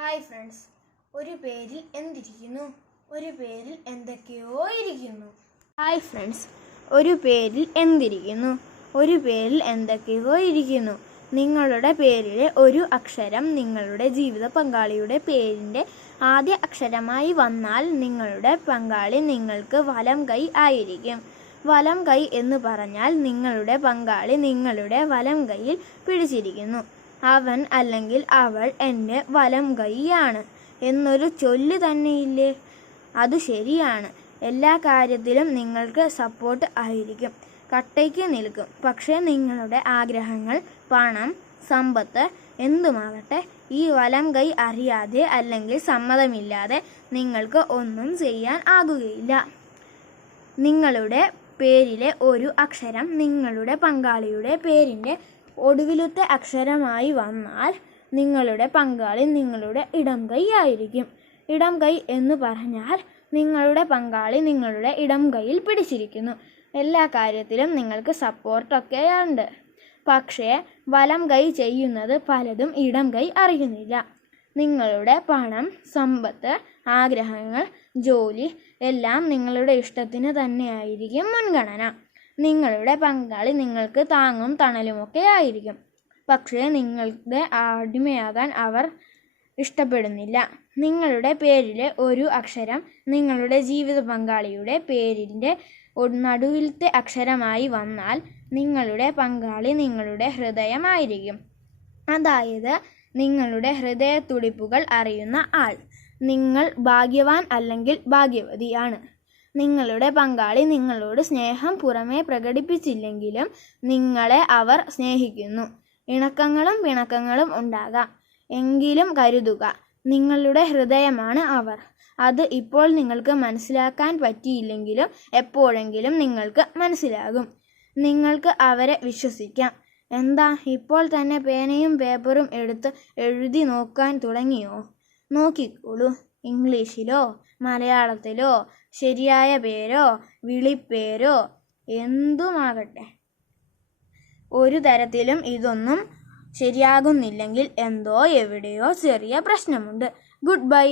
Hi friends, ഒരു പേരിൽ എന്തിരിക്കുന്നു? ഒരു പേരിൽ എന്തൊക്കെയോ ഇരിക്കുന്നു. ഹായ് ഫ്രണ്ട്സ്, ഒരു പേരിൽ എന്തിരിക്കുന്നു? ഒരു പേരിൽ എന്തൊക്കെയോ ഇരിക്കുന്നു. നിങ്ങളുടെ പേരിലെ ഒരു അക്ഷരം നിങ്ങളുടെ ജീവിത പങ്കാളിയുടെ പേരിൻ്റെ ആദ്യ അക്ഷരമായി വന്നാൽ നിങ്ങളുടെ പങ്കാളി നിങ്ങൾക്ക് വലം കൈ ആയിരിക്കും. വലം കൈ എന്ന് പറഞ്ഞാൽ നിങ്ങളുടെ പങ്കാളി നിങ്ങളുടെ വലം കൈയിൽ പിടിച്ചിരിക്കുന്നു. അവൻ അല്ലെങ്കിൽ അവൾ എൻ്റെ വലം കൈയാണ് എന്നൊരു ചൊല്ല് തന്നെയില്ലേ? അത് ശരിയാണ്. എല്ലാ കാര്യത്തിലും നിങ്ങൾക്ക് സപ്പോർട്ട് ആയിരിക്കും, കട്ടയ്ക്ക് നിൽക്കും. പക്ഷേ നിങ്ങളുടെ ആഗ്രഹങ്ങൾ, പണം, സമ്പത്ത് എന്തുമാകട്ടെ, ഈ വലം കൈ അറിയാതെ അല്ലെങ്കിൽ സമ്മതമില്ലാതെ നിങ്ങൾക്ക് ഒന്നും ചെയ്യാൻ ആകുകയില്ല. നിങ്ങളുടെ പേരിലെ ഒരു അക്ഷരം നിങ്ങളുടെ പങ്കാളിയുടെ പേരിൻ്റെ ഒടുവിലത്തെ അക്ഷരമായി വന്നാൽ നിങ്ങളുടെ പങ്കാളി നിങ്ങളുടെ ഇടം കൈ ആയിരിക്കും. ഇടം കൈ എന്ന് പറഞ്ഞാൽ നിങ്ങളുടെ പങ്കാളി നിങ്ങളുടെ ഇടം കൈയിൽ പിടിച്ചിരിക്കുന്നു. എല്ലാ കാര്യത്തിലും നിങ്ങൾക്ക് സപ്പോർട്ടൊക്കെയുണ്ട്. പക്ഷേ വലം കൈ ചെയ്യുന്നത് പലതും ഇടം കൈ അറിയുന്നില്ല. നിങ്ങളുടെ പണം, സമ്പത്ത്, ആഗ്രഹങ്ങൾ, ജോലി എല്ലാം നിങ്ങളുടെ ഇഷ്ടത്തിന് തന്നെയായിരിക്കും മുൻഗണന. നിങ്ങളുടെ പങ്കാളി നിങ്ങൾക്ക് താങ്ങും തണലുമൊക്കെ ആയിരിക്കും. പക്ഷേ നിങ്ങളുടെ അടിമയാകാൻ അവർ ഇഷ്ടപ്പെടുന്നില്ല. നിങ്ങളുടെ പേരിലെ ഒരു അക്ഷരം നിങ്ങളുടെ ജീവിത പങ്കാളിയുടെ പേരിൻ്റെ നടുവിലത്തെ അക്ഷരമായി വന്നാൽ നിങ്ങളുടെ പങ്കാളി നിങ്ങളുടെ ഹൃദയമായിരിക്കും. അതായത് നിങ്ങളുടെ ഹൃദയത്തുടിപ്പുകൾ അറിയുന്ന ആൾ. നിങ്ങൾ ഭാഗ്യവാൻ അല്ലെങ്കിൽ ഭാഗ്യവതിയാണ്. നിങ്ങളുടെ പങ്കാളി നിങ്ങളോട് സ്നേഹം പുറമേ പ്രകടിപ്പിച്ചില്ലെങ്കിലും നിങ്ങളെ അവർ സ്നേഹിക്കുന്നു. ഇണക്കങ്ങളും പിണക്കങ്ങളും ഉണ്ടാകാം, എങ്കിലും കരുതുക, നിങ്ങളുടെ ഹൃദയമാണ് അവർ. അത് ഇപ്പോൾ നിങ്ങൾക്ക് മനസ്സിലാക്കാൻ പറ്റിയില്ലെങ്കിലും എപ്പോഴെങ്കിലും നിങ്ങൾക്ക് മനസ്സിലാകും. നിങ്ങൾക്ക് അവരെ വിശ്വസിക്കാം. എന്താ, ഇപ്പോൾ തന്നെ പേനയും പേപ്പറും എടുത്ത് എഴുതി നോക്കാൻ തുടങ്ങിയോ? നോക്കിക്കോളൂ. ഇംഗ്ലീഷിലോ മലയാളത്തിലോ ശരിയായ പേരോ വിളിപ്പേരോ എന്തുമാകട്ടെ, ഒരു തരത്തിലും ഇതൊന്നും ശരിയാകുന്നില്ലെങ്കിൽ എന്തോ എവിടെയോ ചെറിയ പ്രശ്നമുണ്ട്. Good bye.